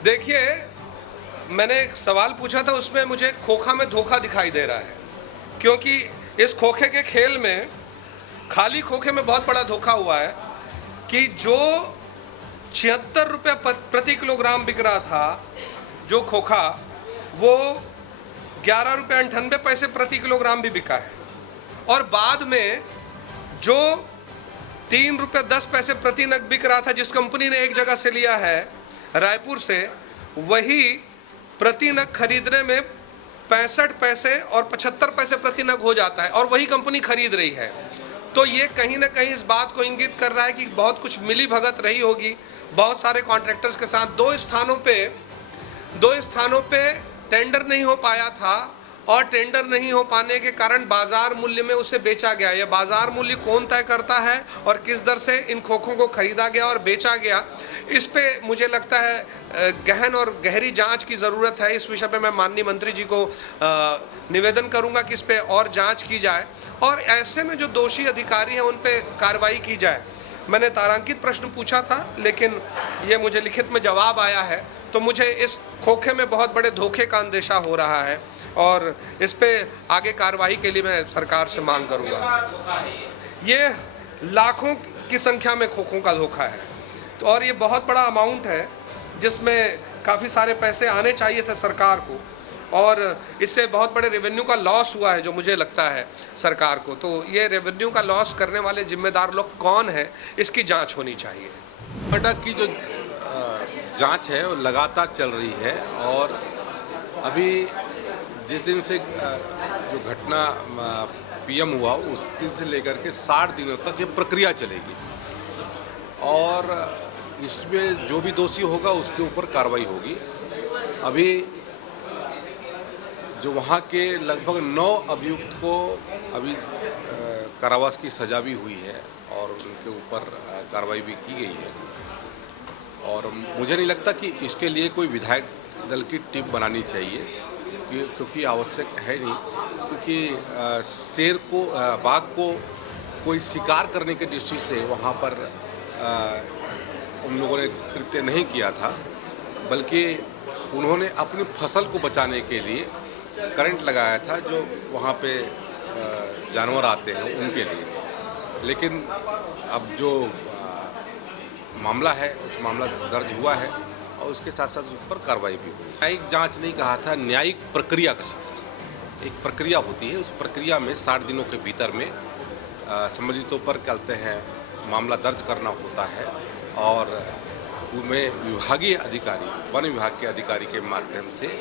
देखिए, मैंने एक सवाल पूछा था, उसमें मुझे खोखा में धोखा दिखाई दे रहा है, क्योंकि इस खोखे के खेल में, खाली खोखे में बहुत बड़ा धोखा हुआ है कि जो 76 रुपये प्रति किलोग्राम बिक रहा था, जो खोखा, वो 11 रुपये 98 पैसे प्रति किलोग्राम भी बिका है। और बाद में जो 3 रुपये 10 पैसे प्रति नग बिक रहा था, जिस कंपनी ने एक जगह से लिया है, रायपुर से, वही प्रति नग खरीदने में 65 पैसे और 75 पैसे प्रति नग हो जाता है, और वही कंपनी खरीद रही है। तो ये कहीं ना कहीं इस बात को इंगित कर रहा है कि बहुत कुछ मिली भगत रही होगी बहुत सारे कॉन्ट्रैक्टर्स के साथ। दो स्थानों पे टेंडर नहीं हो पाया था, और टेंडर नहीं हो पाने के कारण बाजार मूल्य में उसे बेचा गया। यह बाजार मूल्य कौन तय करता है और किस दर से इन खोखों को खरीदा गया और बेचा गया, इस पे मुझे लगता है गहन और गहरी जांच की ज़रूरत है। इस विषय पे मैं माननीय मंत्री जी को निवेदन करूंगा कि इस पे और जांच की जाए, और ऐसे में जो दोषी अधिकारी हैं उन पे कार्रवाई की जाए। मैंने तारांकित प्रश्न पूछा था, लेकिन ये मुझे लिखित में जवाब आया है, तो मुझे इस खोखे में बहुत बड़े धोखे का अंदेशा हो रहा है, और इस पे आगे कार्रवाई के लिए मैं सरकार से मांग करूंगा। ये लाखों की संख्या में खोखों का धोखा है, तो और ये बहुत बड़ा अमाउंट है, जिसमें काफ़ी सारे पैसे आने चाहिए थे सरकार को, और इससे बहुत बड़े रेवेन्यू का लॉस हुआ है, जो मुझे लगता है सरकार को। तो ये रेवेन्यू का लॉस करने वाले जिम्मेदार लोग कौन हैं, इसकी जांच होनी चाहिए। कर्नाटक की जो जांच है वो लगातार चल रही है, और अभी जिस दिन से जो घटना पीएम हुआ, उस दिन से लेकर के 60 दिनों तक ये प्रक्रिया चलेगी, और इसमें जो भी दोषी होगा उसके ऊपर कार्रवाई होगी। अभी जो वहाँ के लगभग 9 अभियुक्त को अभी कारावास की सज़ा भी हुई है, और उनके ऊपर कार्रवाई भी की गई है। और मुझे नहीं लगता कि इसके लिए कोई विधायक दल की टीम बनानी चाहिए, क्योंकि आवश्यक है नहीं, क्योंकि शेर को, बाघ को कोई शिकार करने की दृष्टि से वहाँ पर उन लोगों ने कृत्य नहीं किया था, बल्कि उन्होंने अपनी फसल को बचाने के लिए करंट लगाया था, जो वहाँ पे जानवर आते हैं उनके लिए। लेकिन अब जो मामला है, तो मामला दर्ज हुआ है, और उसके साथ साथ उस पर कार्रवाई भी हुई। न्यायिक जांच नहीं कहा था, न्यायिक प्रक्रिया कहा था। एक प्रक्रिया होती है, उस प्रक्रिया में 60 दिनों के भीतर में संबंधितों पर कहते हैं मामला दर्ज करना होता है, और उनमें विभागीय अधिकारी, वन विभाग के अधिकारी के माध्यम से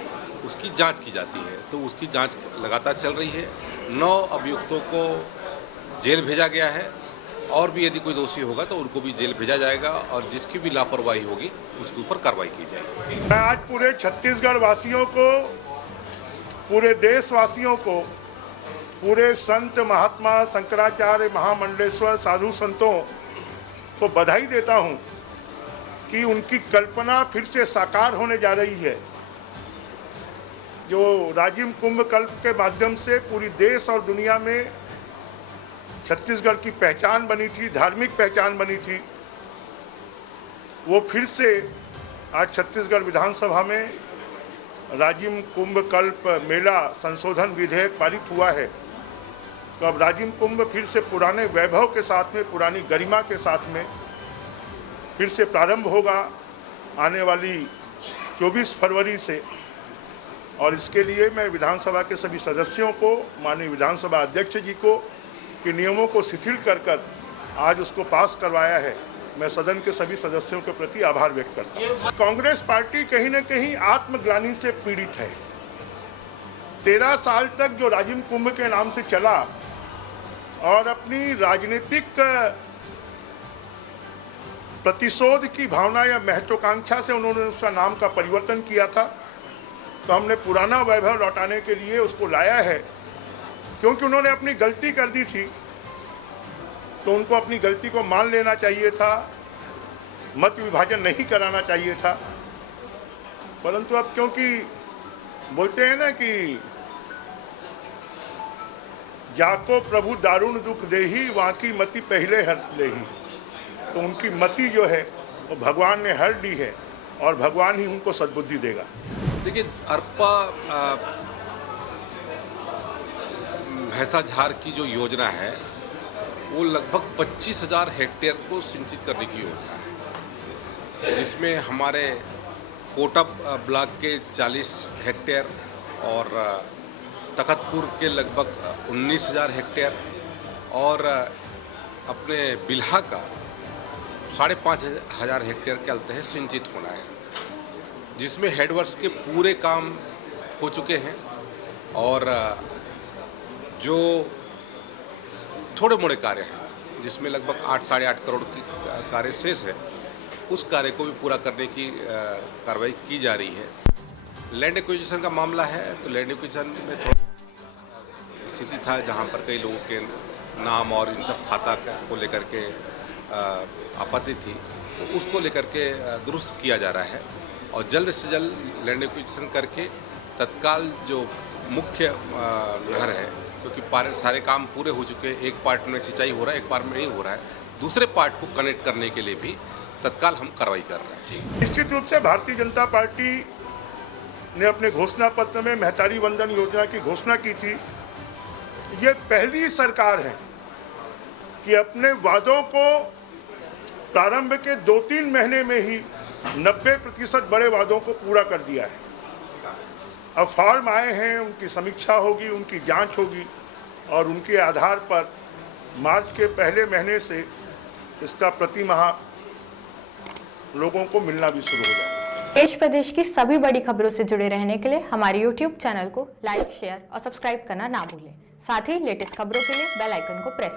उसकी जांच की जाती है। तो उसकी जांच लगातार चल रही है। 9 अभियुक्तों को जेल भेजा गया है, और भी यदि कोई दोषी होगा तो उनको भी जेल भेजा जाएगा, और जिसकी भी लापरवाही होगी उसके ऊपर कार्रवाई की जाएगी। मैं आज पूरे छत्तीसगढ़ वासियों को, पूरे देशवासियों को, पूरे संत महात्मा शंकराचार्य महामंडलेश्वर साधु संतों को बधाई देता हूं कि उनकी कल्पना फिर से साकार होने जा रही है। जो राजिम कुंभ कल्प के माध्यम से पूरी देश और दुनिया में छत्तीसगढ़ की पहचान बनी थी, धार्मिक पहचान बनी थी, वो फिर से आज छत्तीसगढ़ विधानसभा में राजिम कुंभ कल्प मेला संशोधन विधेयक पारित हुआ है। तो अब राजिम कुंभ फिर से पुराने वैभव के साथ में, पुरानी गरिमा के साथ में फिर से प्रारंभ होगा आने वाली 24 फरवरी से। और इसके लिए मैं विधानसभा के सभी सदस्यों को, माननीय विधानसभा अध्यक्ष जी को, कि नियमों को शिथिल कर कर आज उसको पास करवाया है, मैं सदन के सभी सदस्यों के प्रति आभार व्यक्त करता हूँ। कांग्रेस पार्टी कहीं न कहीं आत्मग्लानि से पीड़ित है। 13 साल तक जो राजिम कुंभ के नाम से चला, और अपनी राजनीतिक प्रतिशोध की भावना या महत्वाकांक्षा से उन्होंने उसका नाम का परिवर्तन किया था। तो हमने पुराना वैभव लौटाने के लिए उसको लाया है, क्योंकि उन्होंने अपनी गलती कर दी थी, तो उनको अपनी गलती को मान लेना चाहिए था, मत विभाजन नहीं कराना चाहिए था। परंतु अब क्योंकि बोलते हैं ना कि जाको प्रभु दारुण दुख देही, वहाँ की मति पहले हर लेही, तो उनकी मति जो है वो भगवान ने हर दी है। और भगवान ही उनको सद्बुद्धि देगा। देखिए, अरपा भैंसाझार की जो योजना है वो लगभग 25,000 हेक्टेयर को सिंचित करने की योजना है, जिसमें हमारे कोटा ब्लॉक के 40 हेक्टेयर और तखतपुर के लगभग 19,000 हेक्टेयर और अपने बिल्हा का 5,500 हेक्टेयर के तहत सिंचित होना है, जिसमें हेडवर्क्स के पूरे काम हो चुके हैं और जो थोड़े मोड़े कार्य हैं जिसमें लगभग 8-8.5 करोड़ की कार्य शेष है, उस कार्य को भी पूरा करने की कार्रवाई की जा रही है। लैंड एक्विजिशन का मामला है तो लैंड एक्विजिशन में थोड़ा स्थिति था जहां पर कई लोगों के नाम और इन सब खाता को लेकर के आपत्ति थी, तो उसको लेकर के दुरुस्त किया जा रहा है और जल्द से जल्द लैंड एक्विजिशन करके तत्काल जो मुख्य नहर है, क्योंकि सारे काम पूरे हो चुके हैं, एक पार्ट में सिंचाई हो रहा है, एक पार्ट में नहीं हो रहा है, दूसरे पार्ट को कनेक्ट करने के लिए भी तत्काल हम कार्रवाई कर रहे हैं। निश्चित रूप से भारतीय जनता पार्टी ने अपने घोषणा पत्र में महतारी वंदन योजना की घोषणा की थी। ये पहली सरकार है कि अपने वादों को प्रारंभ के 2-3 महीने में ही 90% बड़े वादों को पूरा कर दिया है। अब फॉर्म आए हैं, उनकी समीक्षा होगी, उनकी जांच होगी और उनके आधार पर मार्च के पहले महीने से इसका प्रति माह लोगों को मिलना भी शुरू हो जाएगा। देश प्रदेश की सभी बड़ी खबरों से जुड़े रहने के लिए हमारे YouTube चैनल को लाइक, शेयर और सब्सक्राइब करना ना भूलें। साथ ही लेटेस्ट खबरों के लिए बेल आइकन को प्रेस